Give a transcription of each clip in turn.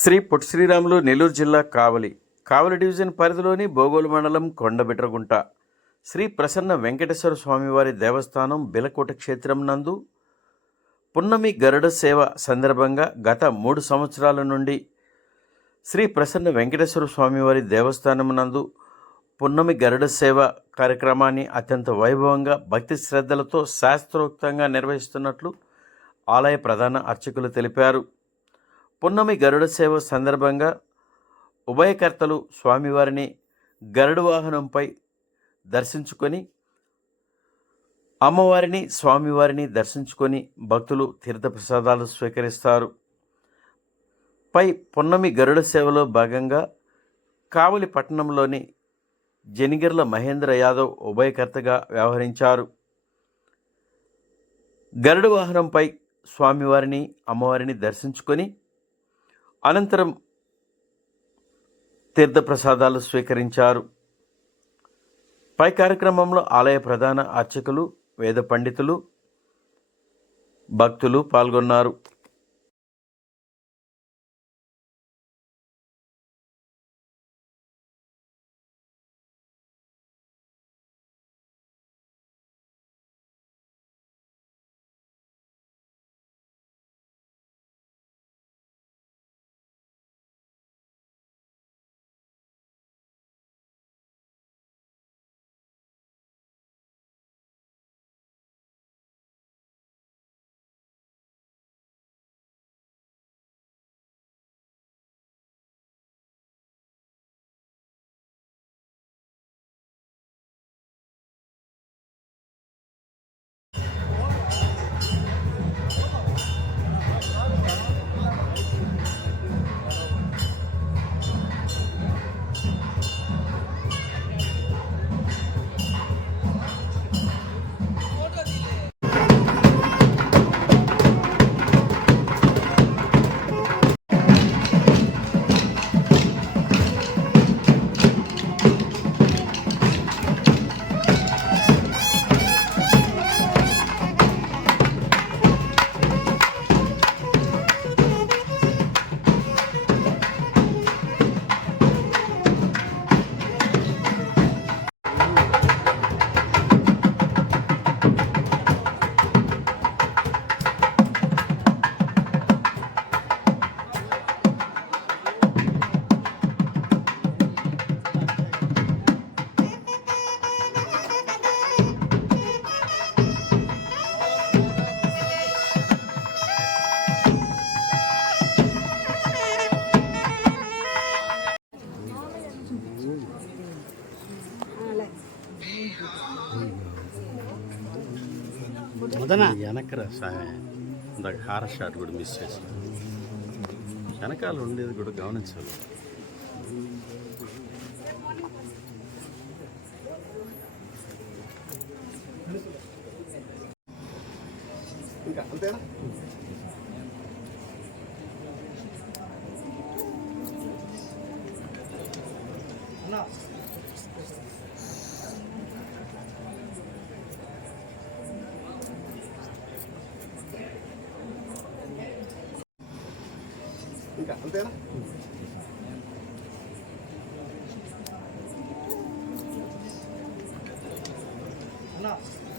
శ్రీ పొట్టి శ్రీరాములు నెల్లూరు జిల్లా కావలి. కావలి డివిజన్ పరిధిలోని బోగోలు మండలం కొండబిట్రగుంట శ్రీ ప్రసన్న వెంకటేశ్వర స్వామివారి దేవస్థానం బిలకోట క్షేత్రం నందు పున్నమి గరుడ సేవ సందర్భంగా గత మూడు సంవత్సరాల నుండి శ్రీ ప్రసన్న వెంకటేశ్వర స్వామివారి దేవస్థానం నందు పున్నమి గరుడ సేవ కార్యక్రమాన్ని అత్యంత వైభవంగా భక్తి శ్రద్ధలతో శాస్త్రోక్తంగా నిర్వహిస్తున్నట్లు ఆలయ ప్రధాన అర్చకులు తెలిపారు. పున్నమి గరుడ సేవ సందర్భంగా ఉభయకర్తలు స్వామివారిని గరుడు వాహనంపై దర్శించుకొని అమ్మవారిని స్వామివారిని దర్శించుకొని భక్తులు తీర్థప్రసాదాలు స్వీకరిస్తారు. పై పున్నమి గరుడ సేవలో భాగంగా కావలి పట్టణంలోని జనిగిర్ల మహేంద్ర యాదవ్ ఉభయకర్తగా వ్యవహరించారు. గరుడు వాహనంపై స్వామివారిని అమ్మవారిని దర్శించుకొని అనంతరం తీర్థప్రసాదాలు స్వీకరించారు. పై కార్యక్రమంలో ఆలయ ప్రధాన అర్చకులు వేద పండితులు భక్తులు పాల్గొన్నారు. వెనకరా సామె ఇందాక హారర్ షాట్ కూడా మిస్ చేసాను వెనకాల ఉండేది కూడా గమనించాలి. ఇంకా అంతేనా ఇంకా అంతేనా सवे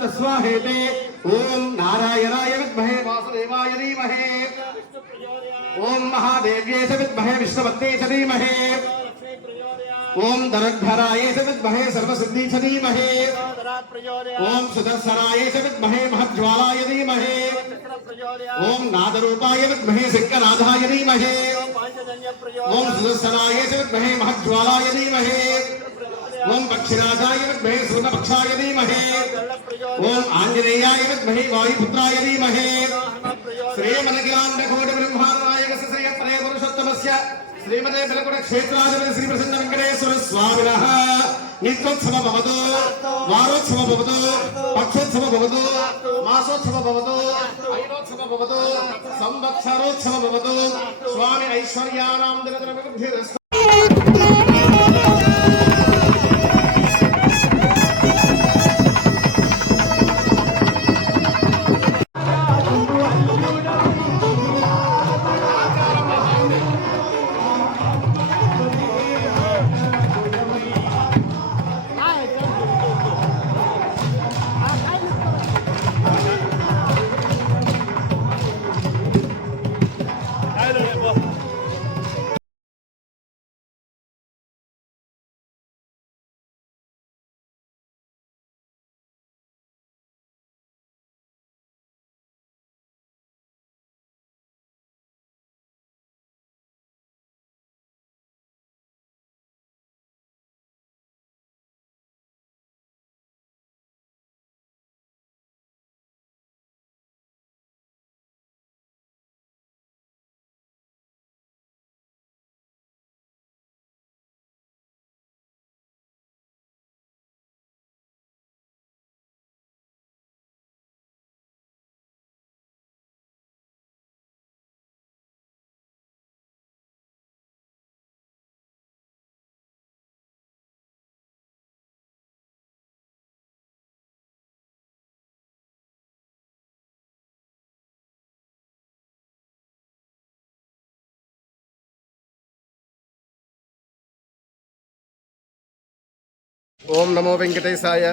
प्रतिष्ठान्त स्वाहेते ओम नारायणाय विद्महे। वासुदेवाय धीमहि। ओम महादेव्ये च विद्महे विष्णुपत्नी च धीमहि। ओम दरद्धराय च विद्महे, सर्वसिद्धि च धीमहि। ओम सुदर्शनाय च विद्महे, महज्ज्वालाय धीमहि। ओम नादरूपाय विद्महे सिंहनाथाय धीमहि। ओम सुदर्शनाय च विद्महे, महज्ज्वालाय धीमहि। ఓం పక్షిరాజాయ విద్మహే సూర్ణపక్షాయ ధీమహే. ఓం ఆంజనేయాయ విద్మహే వాయుపుత్రాయ ధీమహే. శ్రీమదగిలాంబకోటి బ్రహ్మానాయక శ్రీ ప్రే పురుషోత్తమస్య శ్రీమదే బిలకుడ క్షేత్రాధిపతి శ్రీ ప్రసన్న వెంకటేశ్వర స్వామిన. నిత్యోత్సవ భవతు వారోత్సవ భవతు పక్షోత్సవ భవతు మాసోత్సవ భవతు ఐనోత్సవ భవతు సంవత్సరోత్సవ భవతు స్వామి ఐశ్వర్యానాం దినదిన ఓం నమో వెంకటేశాయ.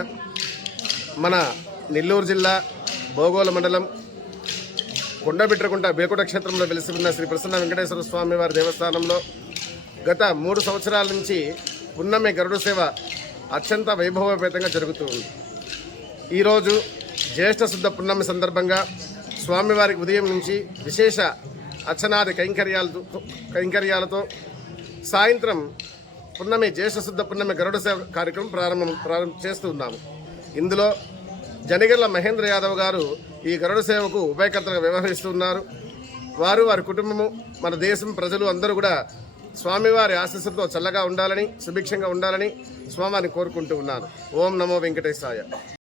మన నెల్లూరు జిల్లా భోగోల మండలం కొండబిట్రకుంట బేకుట క్షేత్రంలో వెలిసి ఉన్న శ్రీ ప్రసన్న వెంకటేశ్వర స్వామి వారి దేవస్థానంలో గత మూడు సంవత్సరాల నుంచి పున్నమి గరుడు సేవ అత్యంత వైభవపేతంగా జరుగుతూ ఉంది. ఈరోజు జ్యేష్ఠ శుద్ధ పున్నమి సందర్భంగా స్వామివారికి ఉదయం నుంచి విశేష అర్చనాది కైంకర్యాలతో కైంకర్యాలతో సాయంత్రం పున్నమి జ్యేష్ఠశుద్ధ పున్నమి గరుడ సేవ కార్యక్రమం ప్రారంభం ప్రారంభం చేస్తూ ఉన్నాము. ఇందులో జనగిర్ల మహేంద్ర యాదవ్ గారు ఈ గరుడ సేవకు ఉభయకర్తగా వ్యవహరిస్తున్నారు వారు వారి కుటుంబము మన దేశం ప్రజలు అందరూ కూడా స్వామివారి ఆశీస్సులతో చల్లగా ఉండాలని సుభిక్షంగా ఉండాలని స్వామిని కోరుకుంటూ ఉన్నాను. ఓం నమో వెంకటేశాయ.